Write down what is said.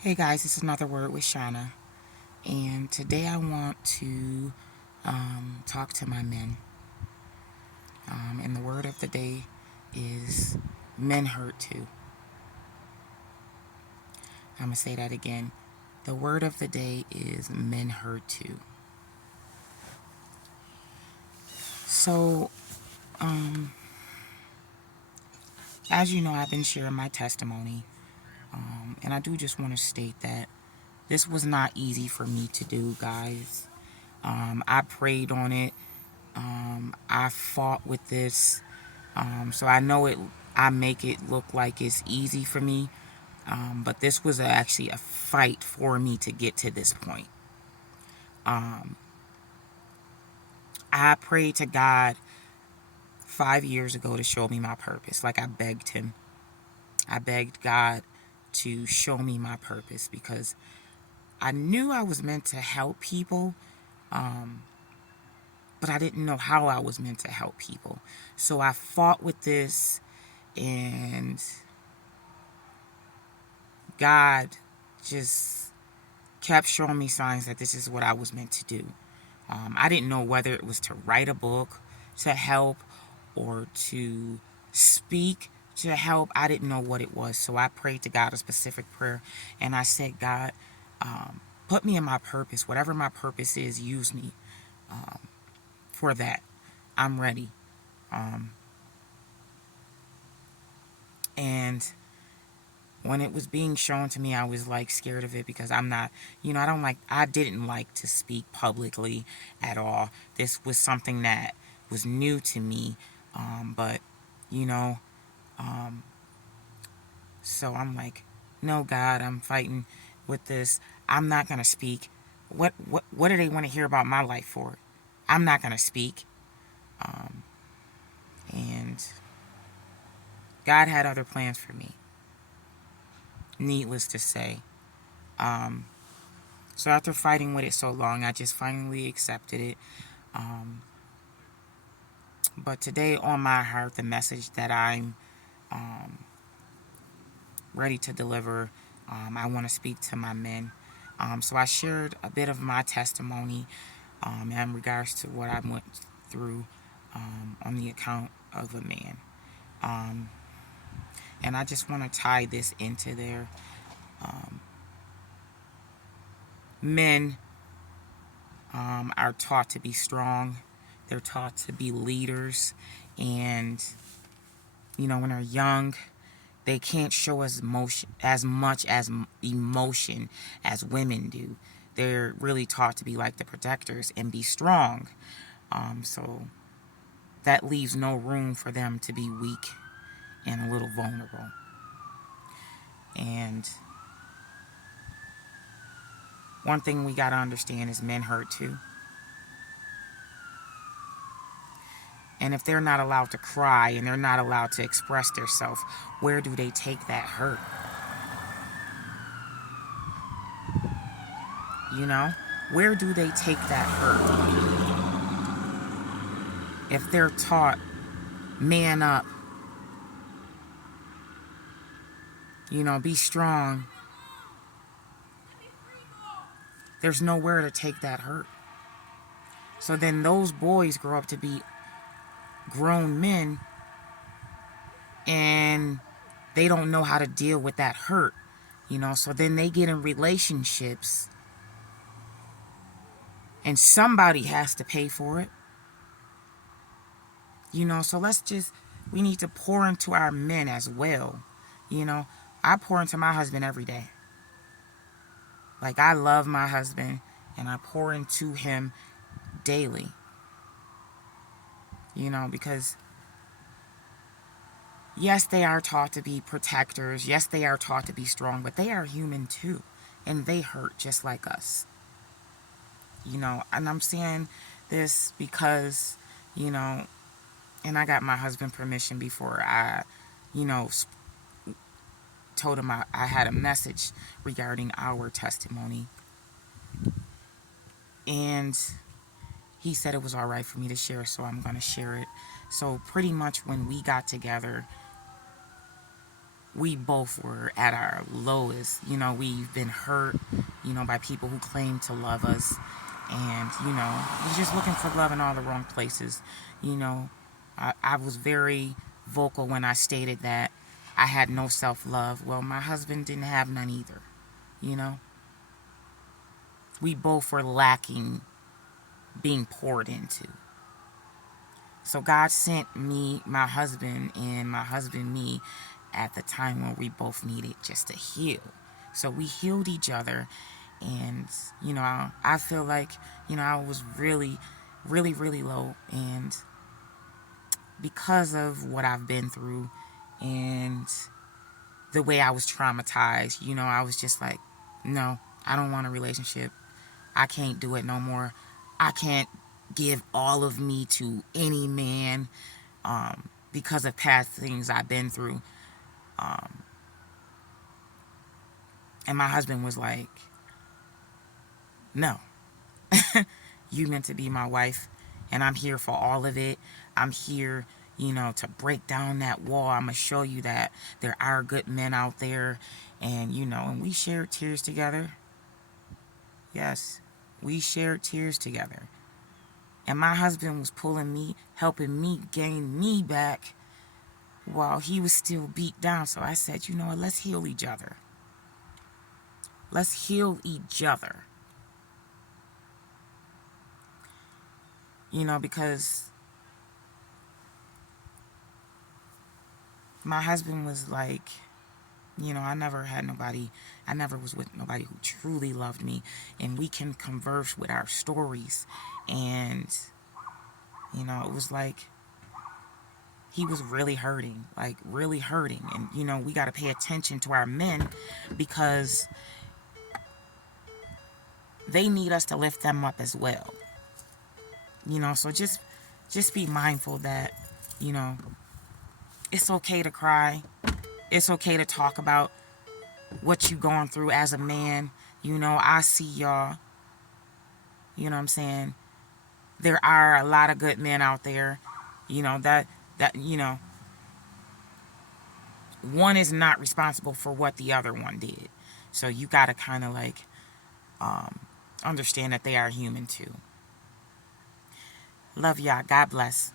Hey guys, it's another word with Shauna, and today I want to talk to my men. And the word of the day is men hurt too. I'm gonna say that again. The word of the day is men hurt too. So, as you know, I've been sharing my testimony, and I do just want to state that this was not easy for me to do, guys. I prayed on it. I fought with this. So I know it. I make it look like it's easy for me, but this was actually a fight for me to get to this point. I prayed to God 5 years ago to show me my purpose. Like I begged Him. I begged God to show me my purpose because I knew I was meant to help people, but I didn't know how I was meant to help people. So I fought with this, and God just kept showing me signs that this is what I was meant to do. I didn't know whether it was to write a book to help or to speak to help. I didn't know what it was. So I prayed to God a specific prayer, and I said, God, put me in my purpose. Whatever my purpose is, use me for that. I'm ready. And when it was being shown to me, I was like scared of it because I'm not, I didn't like to speak publicly at all. This was something that was new to me. But, you know, so I'm like, no, God, I'm fighting with this. I'm not going to speak. What do they want to hear about my life for? I'm not going to speak. And God had other plans for me, needless to say. So after fighting with it so long, I just finally accepted it. Um, but today on my heart, the message that I'm ready to deliver, I want to speak to my men. So I shared a bit of my testimony in regards to what I went through on the account of a man. Um, and I just want to tie this into there. Men are taught to be strong. They're taught to be leaders, and when they're young, they can't show as much as emotion as women do. They're really taught to be like the protectors and be strong. So that leaves no room for them to be weak and a little vulnerable. And one thing we got to understand is men hurt too. And if they're not allowed to cry and they're not allowed to express themselves, where do they take that hurt? You know? Where do they take that hurt? If they're taught, man up, be strong, there's nowhere to take that hurt. So then those boys grow up to be grown men, and they don't know how to deal with that hurt. So then they get in relationships, and somebody has to pay for it. So we need to pour into our men as well. You know, I pour into my husband every day. Like, I love my husband, and I pour into him daily. Because yes, they are taught to be protectors. Yes, they are taught to be strong, but they are human too. And they hurt just like us. And I'm saying this because, you know, and I got my husband permission before I, you know, told him I had a message regarding our testimony. And he said it was all right for me to share, so I'm going to share it. So, pretty much when we got together, we both were at our lowest. You know, we've been hurt, you know, by people who claim to love us. And, you know, we're just looking for love in all the wrong places. You know, I was very vocal when I stated that I had no self love. Well, my husband didn't have none either. You know, we both were lacking being poured into. So God sent me, my husband, and my husband me at the time when we both needed just to heal. So we healed each other. And, you know, I feel like, you know, I was really, really, really low. And because of what I've been through and the way I was traumatized, you know, I was just like, no, I don't want a relationship. I can't do it no more. I can't give all of me to any man, because of past things I've been through. Um, and my husband was like, no, you meant to be my wife, and I'm here for all of it. I'm here, you know, to break down that wall. I'm going to show you that there are good men out there. And, you know, and we shared tears together. Yes, we shared tears together. And my husband was pulling me, helping me gain me back while he was still beat down. So I said, you know what, let's heal each other. Let's heal each other. You know, because my husband was like, you know, I never was with nobody who truly loved me. And we can converse with our stories. And, you know, it was like he was really hurting, like really hurting. And, you know, we got to pay attention to our men because they need us to lift them up as well. You know, so just be mindful that, you know, it's okay to cry. It's okay to talk about what you going through as a man. You know, I see y'all. You know what I'm saying? There are a lot of good men out there. You know, you know, one is not responsible for what the other one did. So you got to kind of like understand that they are human too. Love y'all. God bless.